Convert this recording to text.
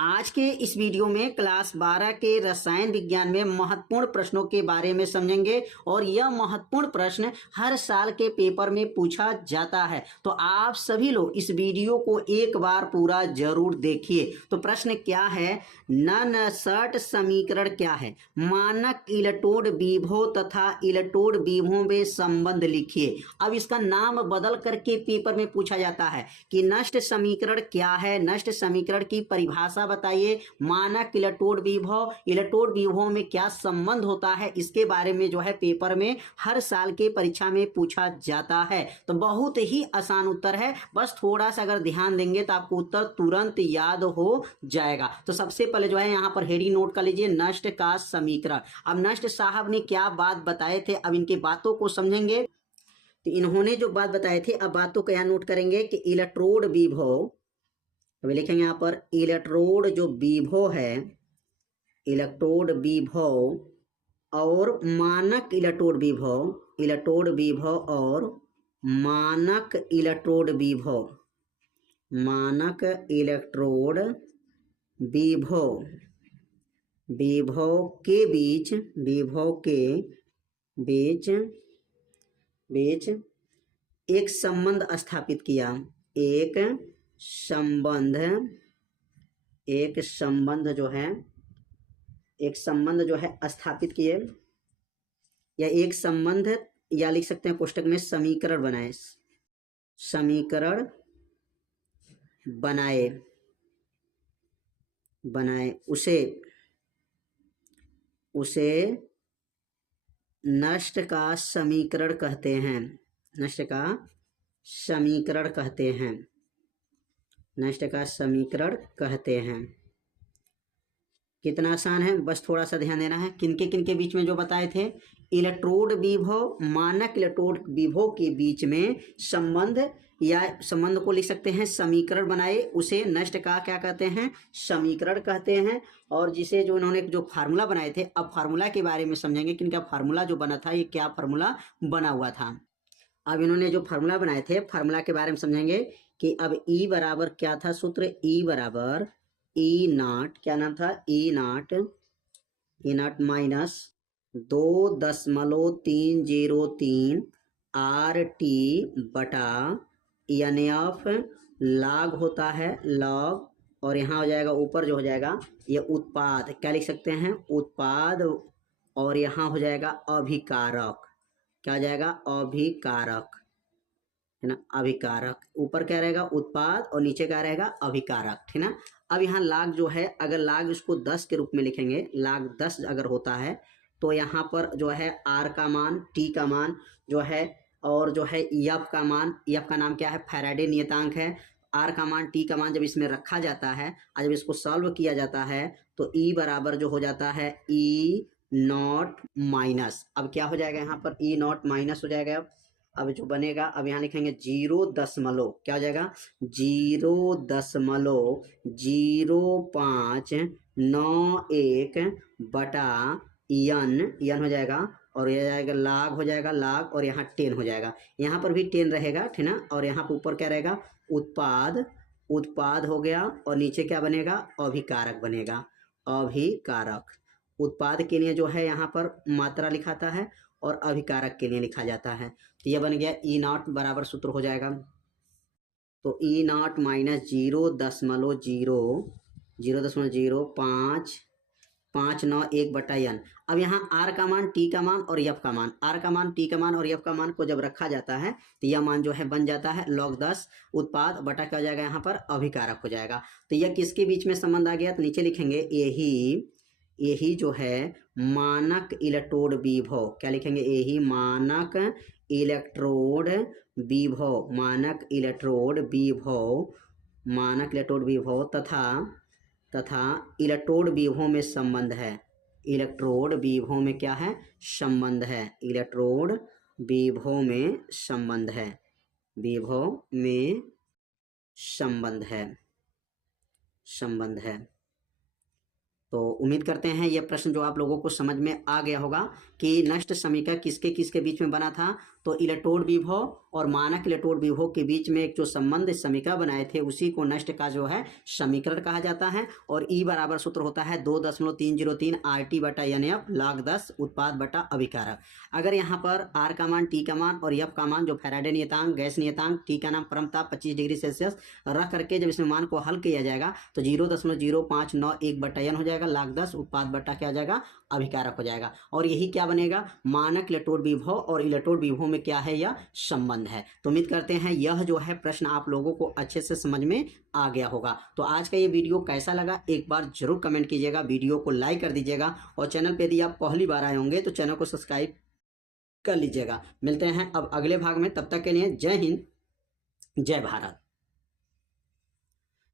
आज के इस वीडियो में क्लास 12 के रसायन विज्ञान में महत्वपूर्ण प्रश्नों के बारे में समझेंगे और यह महत्वपूर्ण प्रश्न हर साल के पेपर में पूछा जाता है। तो आप सभी लोग इस वीडियो को एक बार पूरा जरूर देखिए। तो प्रश्न क्या है, ननसठ समीकरण क्या है? मानक इलेक्ट्रोड विभव तथा इलेक्ट्रोड विभव में संबंध लिखिए। अब इसका नाम बदल करके पेपर में पूछा जाता है कि नष्ट समीकरण क्या है, नष्ट समीकरण की परिभाषा बताइए, मानक इलेक्ट्रोड विभव में क्या संबंध होता है, इसके बारे में जो है पेपर में हर साल के परीक्षा में पूछा जाता है। तो बहुत ही आसान उत्तर है, बस थोड़ा सा अगर ध्यान देंगे तो आपको उत्तर तुरंत याद हो जाएगा। तो सबसे पहले जो है यहाँ पर हेडिंग नोट कर लीजिए, नष्ट का समीकरण। अब नष्ट साहब ने क्या बात बताए थे, अब इनके बातों को समझेंगे। तो इन्होंने जो बात बताए थे, अब बातों को यहाँ नोट करेंगे कि इलेक्ट्रोड विभव, अभी लिखेंगे यहाँ पर इलेक्ट्रोड जो विभव है, इलेक्ट्रोड विभव और मानक इलेक्ट्रोड विभव और मानक इलेक्ट्रोड विभव के बीच एक संबंध स्थापित किया। एक संबंध जो है स्थापित किए, या एक संबंध, या लिख सकते हैं कोष्टक में समीकरण बनाए, उसे नष्ट का समीकरण कहते हैं। कितना आसान है, बस थोड़ा सा ध्यान देना है। किनके बीच में जो बताए थे, इलेक्ट्रोड विभव मानक इलेक्ट्रोड विभव के बीच में संबंध, या संबंध को लिख सकते हैं समीकरण बनाए, उसे नष्ट का क्या कहते हैं, समीकरण कहते हैं। और जिसे जो इन्होंने जो फार्मूला बनाए थे, अब फार्मूला के बारे में समझेंगे कि इनका फार्मूला जो बना था, ये क्या फार्मूला बना हुआ था। अब इन्होंने जो फार्मूला बनाए थे, फार्मूला के बारे में समझेंगे कि अब E बराबर क्या था सूत्र, E बराबर E नॉट, क्या नाम था, E नॉट माइनस 2.303 RT बटा NF लॉग होता है, लॉग, और यहाँ हो जाएगा ऊपर जो हो जाएगा ये उत्पाद, क्या लिख सकते हैं, उत्पाद, और यहाँ हो जाएगा अभिकारक, क्या हो जाएगा, अभिकारक, है ना, अभिकारक। ऊपर क्या रहेगा, उत्पाद, और नीचे क्या रहेगा, अभिकारक, ठीक ना। अब यहाँ लाग जो है, अगर लाग इसको 10 के रूप में लिखेंगे, लाग 10 अगर होता है तो यहाँ पर जो है R का मान, T का मान जो है, और जो है F का मान, F का नाम क्या है, फैराडे नियतांक है। R का मान, T का मान जब इसमें रखा जाता है और जब इसको सॉल्व किया जाता है तो E बराबर जो हो जाता है E नॉट माइनस, अब क्या हो जाएगा यहाँ पर, E नॉट माइनस हो जाएगा। अब जो बनेगा, अब यहाँ लिखेंगे 0, क्या हो जाएगा, 0.0591 बटा यन हो जाएगा, और यह जाएगा लाग हो जाएगा, लाग, और यहाँ 10 हो जाएगा, यहाँ पर भी 10 रहेगा, ठीक ना। और यहाँ पर ऊपर क्या रहेगा, उत्पाद हो गया, और नीचे क्या बनेगा, अभिकारक बनेगा, अभिकारक। उत्पाद के लिए जो है यहाँ पर मात्रा लिखाता है और अभिकारक के लिए लिखा जाता है। तो यह बन गया E नॉट बराबर सूत्र हो जाएगा, तो E नॉट माइनस 0.0591 बटा n। अब यहाँ R का मान, T का मान और F का मान, R का मान, T का मान और F का मान को जब रखा जाता है तो यह मान जो है बन जाता है log 10 उत्पाद बटा क्या हो जाएगा, यहाँ पर अभिकारक हो जाएगा। तो यह किसके बीच में संबंध आ गया, तो नीचे लिखेंगे यही जो है मानक इलेक्ट्रोड विभव, क्या लिखेंगे, यही मानक इलेक्ट्रोड विभव तथा इलेक्ट्रोड विभव में संबंध है। इलेक्ट्रोड विभव में क्या है, संबंध है, इलेक्ट्रोड विभव में संबंध है। तो उम्मीद करते हैं यह प्रश्न जो आप लोगों को समझ में आ गया होगा कि नष्ट समीकरण किसके बीच में बना था। तो इलेक्ट्रोड विभव और मानक इलेक्ट्रोड विभव के बीच में एक जो संबंध समीकरण बनाए थे उसी को नष्ट का जो है समीकरण कहा जाता है। और ई बराबर सूत्र होता है 2.303 RT बटा NF log 10 उत्पाद बटा अभिकारक। अगर यहाँ पर R का मान, T का मान और F का मान जो फैराडे नियतांक, गैस नियतांक, T का नाम परम ताप 25 डिग्री सेल्सियस रख करके जब इसमें मान को हल किया जाएगा तो 0.0591 बटा n हो जाएगा log 10 उत्पाद बटा क्या हो जाएगा अभिकारक हो जाएगा। और यही क्या बनेगा मानक इलेक्ट्रोड विभव और इलेक्ट्रोड विभव में क्या है यह संबंध है। तो उम्मीद करते हैं यह जो है प्रश्न आप लोगों को अच्छे से समझ में आ गया होगा। तो आज का ये वीडियो कैसा लगा एक बार जरूर कमेंट कीजिएगा, वीडियो को लाइक कर दीजिएगा और चैनल पे यदि आप पहली बार आए होंगे तो चैनल को सब्सक्राइब कर लीजिएगा। मिलते हैं अब अगले भाग में, तब तक के लिए जय हिंद, जय भारत।